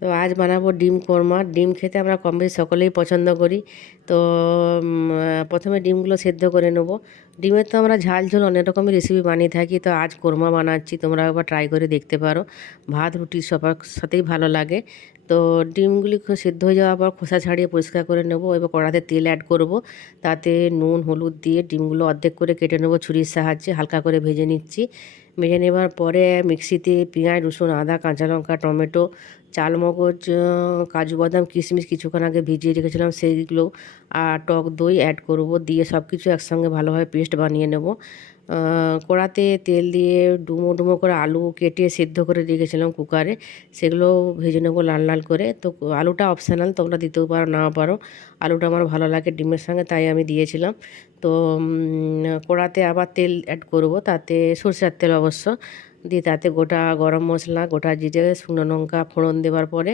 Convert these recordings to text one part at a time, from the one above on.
তো আজ বানাবো ডিম কোরমা। ডিম খেতে আমরা কম বেশি সকলেই পছন্দ করি। তো প্রথমে ডিমগুলো সেদ্ধ করে নেব। ডিমের তো আমরা ঝাল ঝোল অনেক রকমের রেসিপি বানিয়ে থাকি। তো আজ কোরমা বানাচ্ছি। তোমরা একবার ট্রাই করে দেখতে পারো। ভাত, রুটি সবার সাথেই ভালো লাগে। তো ডিমগুলি সেদ্ধ হয়ে যাওয়ার পর খোসা ছাড়িয়ে পরিষ্কার করে নেব। এবার কড়াতে তেল অ্যাড করব। তাতে নুন, হলুদ দিয়ে ডিমগুলো অর্ধেক করে কেটে নেব ছুরির সাহায্যে। হালকা করে ভেজে নিচ্ছি। ভেজে নেবার পরে মিক্সিতে পেঁয়াজ, রসুন, আদা, কাঁচা লঙ্কা, টমেটো, চালমগজ কাজু বাদাম, কিশমিশ কিছুক্ষণ আগে ভিজিয়ে রেখেছিলাম সেইগুলো, আর টক দই অ্যাড করব। দিয়ে সব কিছু একসঙ্গে ভালোভাবে পেস্ট বানিয়ে নেব। কড়াতে তেল দিয়ে ডুমো ডুমো করে আলু কেটে সেদ্ধ করে রেখেছিলাম কুকারে। সেগুলো ভেজে নেব লাল লাল করে। তো আলুটা অপশানাল তোমরা দিতেও পারো, নাও পারো। আলুটা আমার ভালো লাগে ডিমের সঙ্গে, তাই আমি দিয়েছিলাম। তো কড়াতে আবার তেল অ্যাড করব, তাতে সরষের তেল অবশ্য। দিয়ে তাতে গোটা গরম মশলা, গোটা জিরে শুকনো লঙ্কা ফোড়ন দেওয়ার পরে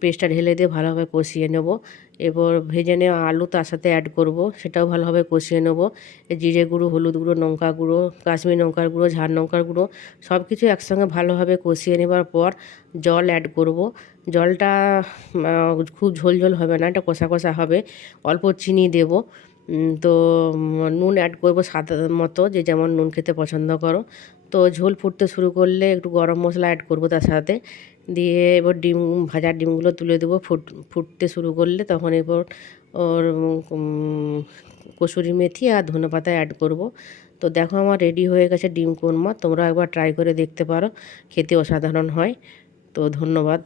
পেস্টটা ঢেলে দিয়ে ভালোভাবে কষিয়ে নেব। এরপর ভেজে নেওয়া আলু তার সাথে অ্যাড করব, সেটাও ভালোভাবে কষিয়ে নেব। জিরে গুঁড়ো, হলুদ গুঁড়ো, লঙ্কা গুঁড়ো, কাশ্মীর লঙ্কার গুঁড়ো, ঝাল লঙ্কার গুঁড়ো সব কিছু একসঙ্গে ভালোভাবে কষিয়ে নেবার পর জল অ্যাড করব। জলটা খুব ঝোল ঝোল হবে না, এটা কষা কষা হবে। অল্প চিনি দেব। তো নুন অ্যাড করব স্বাদ মতো, যে যেমন নুন খেতে পছন্দ করো। তো ঝোল ফুটতে শুরু করলে একটু গরম মশলা অ্যাড করব তার সাথে। দিয়ে এবার ডিম ভাজার ডিমগুলো তুলে দেবো ফুট, ফুটতে শুরু করলে তখন এরপর ওর কসুরি মেথি আর ধনে পাতা অ্যাড করব। তো দেখো আমার রেডি হয়ে গেছে ডিম কোরমা, তোমরা একবার ট্রাই করে দেখতে পারো, খেতে অসাধারণ হয়। তো ধন্যবাদ।